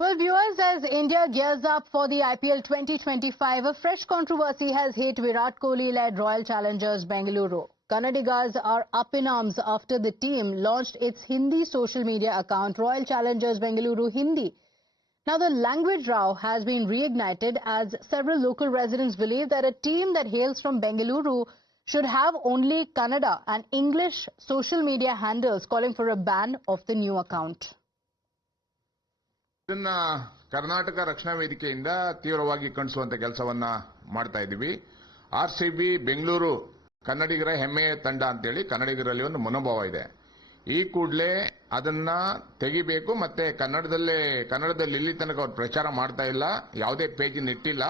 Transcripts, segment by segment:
Well, viewers, as India gears up for the IPL 2025, a fresh controversy has hit Virat Kohli-led Royal Challengers Bengaluru. Kannadigas are up in arms after the team launched its Hindi social media account, Royal Challengers Bengaluru Hindi. Now, the language row has been reignited as several local residents believe that a team that hails from Bengaluru should have only Kannada and English social media handles, calling for a ban of the new account. ಇದನ್ನ ಕರ್ನಾಟಕ ರಕ್ಷಣಾ ವೇದಿಕೆಯಿಂದ ತೀವ್ರವಾಗಿ ಖಂಡಿಸುವಂತ ಕೆಲಸವನ್ನ ಮಾಡ್ತಾ ಇದ್ದೀವಿ. RCB Bengaluru ಕನ್ನಡಿಗರ ಹೆಮ್ಮೆಯ ತಂಡ ಅಂತೇಳಿ ಕನ್ನಡಿಗರಲ್ಲಿ ಒಂದು ಮನೋಭಾವ ಇದೆ. ಈ ಕೂಡಲೇ ಅದನ್ನ ತೆಗಿಬೇಕು. ಮತ್ತೆ ಕನ್ನಡದಲ್ಲಿ ಇಲ್ಲಿ ತನಕ ಅವರು ಪ್ರಚಾರ ಮಾಡ್ತಾ ಇಲ್ಲ, ಯಾವುದೇ ಪೇಜ್ ಇಟ್ಟಿಲ್ಲ.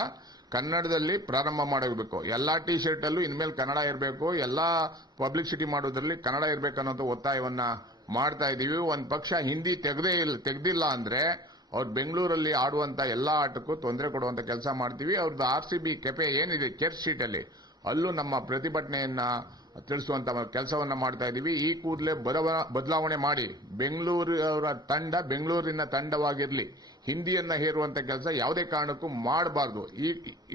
ಕನ್ನಡದಲ್ಲಿ ಪ್ರಾರಂಭ ಮಾಡಬೇಕು. ಎಲ್ಲಾ ಟಿ ಶರ್ಟ್ ಅಲ್ಲೂ ಇನ್ಮೇಲೆ ಕನ್ನಡ ಇರಬೇಕು, ಎಲ್ಲಾ ಪಬ್ಲಿಸಿಟಿ ಮಾಡೋದ್ರಲ್ಲಿ ಕನ್ನಡ ಇರಬೇಕು ಅನ್ನೋ ಒತ್ತಾಯವನ್ನ ಮಾಡ್ತಾ ಇದ್ದೀವಿ. ಒಂದು ಪಕ್ಷ ಹಿಂದಿ ತೆಗೆದಿಲ್ಲ ಅಂದ್ರೆ ಅವ್ರು ಬೆಂಗಳೂರಲ್ಲಿ ಆಡುವಂತ ಎಲ್ಲಾ ಆಟಕ್ಕೂ ತೊಂದರೆ ಕೊಡುವಂತ ಕೆಲಸ ಮಾಡ್ತೀವಿ. ಅವ್ರದ್ದು ಆರ್ಸಿಬಿ ಕೆಫೆ ಏನಿದೆ ಚರ್ಚ್ ಸ್ಟ್ರೀಟ್ ಅಲ್ಲಿ, ಅಲ್ಲೂ ನಮ್ಮ ಪ್ರತಿಭಟನೆಯನ್ನ ತಿಳಿಸುವಂತ ಕೆಲಸವನ್ನ ಮಾಡ್ತಾ ಇದ್ದೀವಿ. ಈ ಕೂಡಲೇ ಬದಲಾವಣೆ ಮಾಡಿ ಬೆಂಗಳೂರಿನ ತಂಡವಾಗಿರಲಿ, ಹಿಂದಿಯನ್ನ ಹೇರುವಂತ ಕೆಲಸ ಯಾವುದೇ ಕಾರಣಕ್ಕೂ ಮಾಡಬಾರದು.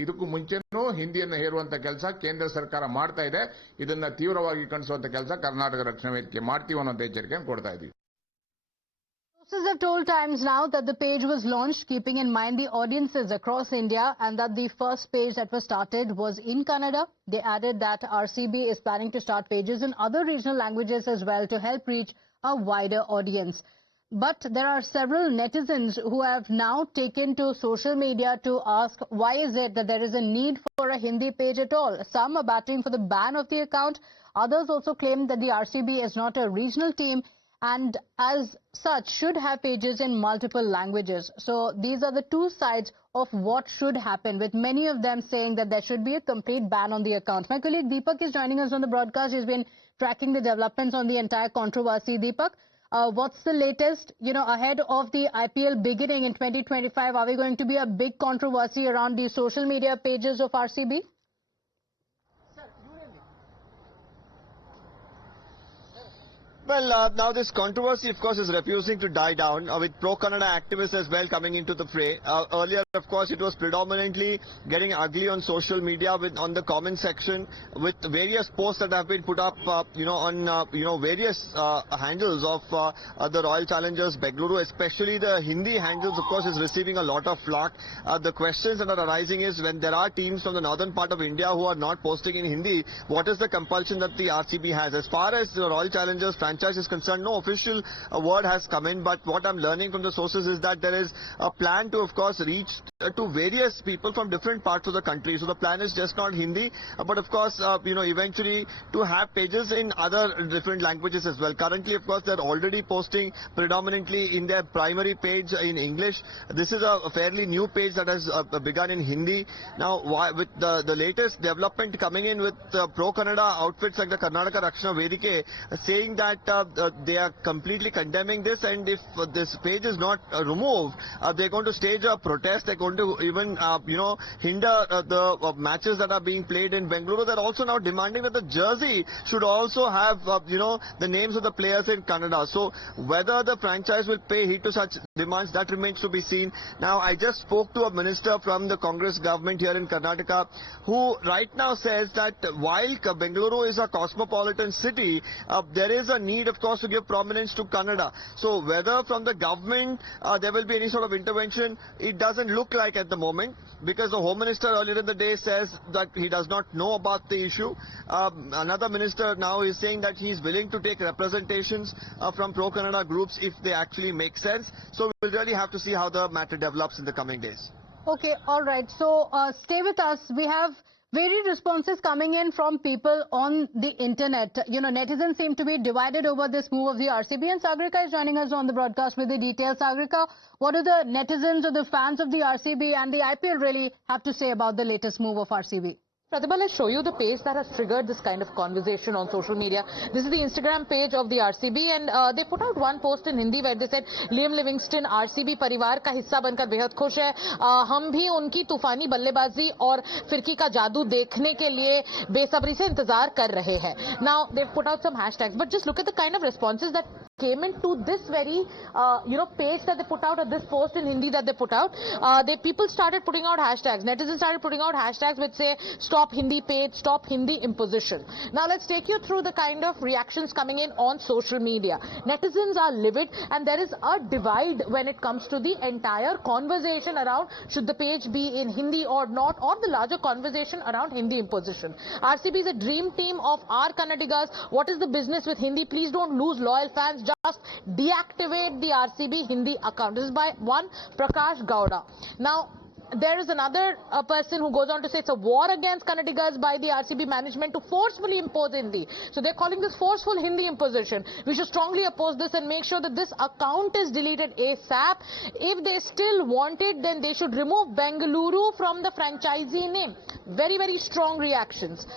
ಇದಕ್ಕೂ ಮುಂಚೆನೂ ಹಿಂದಿಯನ್ನ ಹೇರುವಂತ ಕೆಲಸ ಕೇಂದ್ರ ಸರ್ಕಾರ ಮಾಡ್ತಾ ಇದೆ. ಇದನ್ನ ತೀವ್ರವಾಗಿ ಖಂಡಿಸುವಂತ ಕೆಲಸ ಕರ್ನಾಟಕ ರಕ್ಷಣಾ ವೇದಿಕೆ ಮಾಡ್ತೀವಿ ಅನ್ನೋ ಎಚ್ಚರಿಕೆಯನ್ನು ಕೊಡ್ತಾ ಇದ್ದೀವಿ. Sources have told Times Now that the page was launched keeping in mind the audiences across India and that the first page that was started was in Kannada. They added that RCB is planning to start pages in other regional languages as well to help reach a wider audience. But there are several netizens who have now taken to social media to ask why is it that there is a need for a Hindi page at all. Some are battering for the ban of the account. Others also claim that the RCB is not a regional team and as such should have pages in multiple languages. So these are the two sides of what should happen, with many of them saying that there should be a complete ban on the account. My colleague Deepak is joining us on the broadcast. He's been tracking the developments on the entire controversy. Deepak, what's the latest, ahead of the IPL beginning in 2025? Are we going to be a big controversy around the social media pages of RCB? Well, now this controversy, of course, is refusing to die down, with pro-Kannada activists as well coming into the fray. Earlier, of course, it was predominantly getting ugly on social media, on the comment section, with various posts that have been put up, on various handles of the Royal Challengers Bengaluru, especially the Hindi handles, of course, is receiving a lot of flack. The questions that are arising is, when there are teams from the northern part of India who are not posting in Hindi, what is the compulsion that the RCB has? As far as the Royal Challengers franchise is concerned, no official word has come in, but what I'm learning from the sources is that there is a plan to, of course, reach to various people from different parts of the country. So the plan is just not Hindi, but of course, eventually to have pages in other different languages as well. Currently, of course, they're already posting predominantly in their primary page in English. This is a fairly new page that has begun in Hindi. Now, with the latest development coming in with pro-Kannada outfits like the Karnataka Rakshana Vedike saying that they are completely condemning this, and if this page is not removed, they're going to stage a protest. They're going to even, hinder the matches that are being played in Bengaluru. They're also now demanding that the jersey should also have, the names of the players in Kannada. So whether the franchise will pay heed to such demands, that remains to be seen. Now, I just spoke to a minister from the Congress government here in Karnataka, who right now says that while Bengaluru is a cosmopolitan city, there is a need, of course, to give prominence to Kannada. So whether from the government there will be any sort of intervention, it doesn't look like at the moment, because the Home Minister earlier in the day says that he does not know about the issue. Another minister now is saying that he is willing to take representations from pro-Kannada groups if they actually make sense. So we'll really have to see how the matter develops in the coming days. Okay, all right. So stay with us. We have varied responses coming in from people on the internet. Netizens seem to be divided over this move of the RCB, and Sagrika is joining us on the broadcast with the details. Sagrika, what do the netizens or the fans of the RCB and the IPL really have to say about the latest move of RCB? Pratibha, let's show you the page that has triggered this kind of conversation on social media. This is the Instagram page of the RCB, and they put out one post in Hindi where they said, Liam Livingston RCB परिवार का हिस्सा बनकर बेहद खुश है. हम भी उनकी तूफानी बल्लेबाजी और फिरकी का जादू देखने के लिए बेसब्री से इंतजार कर रहे हैं. Now, they've put out some hashtags, but just look at the kind of responses that came into this very, page that they put out, or this post in Hindi that they put out, people started putting out hashtags. Netizens started putting out hashtags which say, stop Hindi page, stop Hindi imposition. Now let's take you through the kind of reactions coming in on social media. Netizens are livid, and there is a divide when it comes to the entire conversation around should the page be in Hindi or not, or the larger conversation around Hindi imposition. RCB is a dream team of our Kannadigas. What is the business with Hindi? Please don't lose loyal fans. Just deactivate the RCB Hindi account. This is by one Prakash Gowda. Now, there is another person who goes on to say it's a war against Kannadigas by the RCB management to forcefully impose Hindi. So they're calling this forceful Hindi imposition. We should strongly oppose this and make sure that this account is deleted ASAP. If they still want it, then they should remove Bengaluru from the franchisee name. Very, very strong reactions.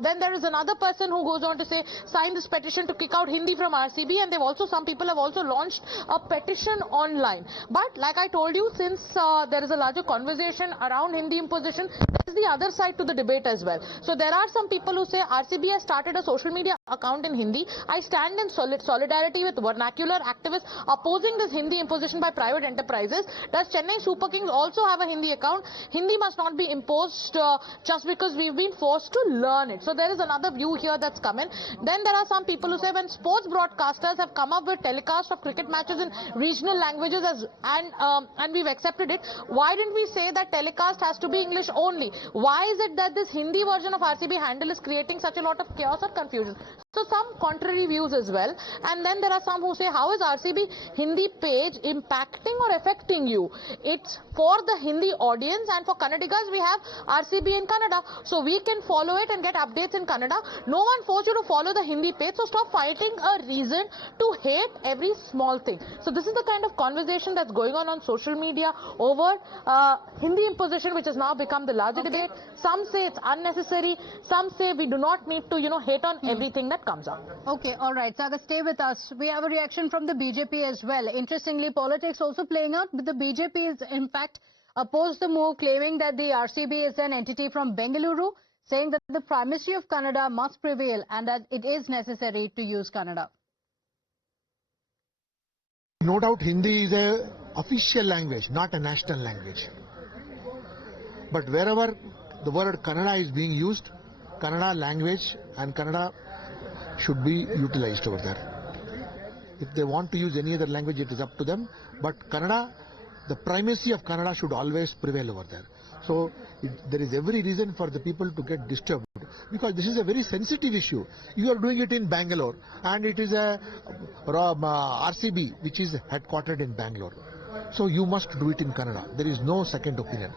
Then there is another person who goes on to say, sign this petition to kick out Hindi from RCB, and some people have also launched a petition online. But like I told you, since there is a larger conversation around Hindi imposition, there is the other side to the debate as well. So there are some people who say RCB has started a social media account in Hindi. I stand in solidarity with vernacular activists opposing this Hindi imposition by private enterprises. Does Chennai Super Kings also have a Hindi account? Hindi must not be imposed just because we've been forced to learn it. So there is another view here that's come in. Then there are some people who say when sports broadcasters have come up with telecasts of cricket matches in regional languages and we've accepted it, why didn't we say that telecast has to be English only? Why is it that this Hindi version of RCB handle is creating such a lot of chaos or confusion? So some contrary views as well. And then there are some who say, how is RCB Hindi page impacting or affecting you? It's for the Hindi audience, and for Kannadigas we have RCB in Kannada. So we can follow it and get updates in Kannada. No one forced you to follow the Hindi page, so stop fighting a reason to hate every small thing. So this is the kind of conversation that's going on social media over Hindi imposition, which has now become the larger debate. Some say it's unnecessary. Some say we do not need to, hate on everything that comes up. Okay, all right. Saga, stay with us. We have a reaction from the BJP as well. Interestingly, politics also playing out, but the BJP is in fact opposed the move, claiming that the RCB is an entity from Bengaluru, saying that the primacy of Kannada must prevail and that it is necessary to use Kannada. No doubt Hindi is a official language, not a national language. But wherever the word Kannada is being used, Kannada language and Kannada should be utilized over there. If they want to use any other language, it is up to them. But Kannada, the primacy of Kannada should always prevail over there. So there is every reason for the people to get disturbed, because this is a very sensitive issue. You are doing it in Bangalore, and it is a RCB which is headquartered in Bangalore. So you must do it in Kannada. There is no second opinion.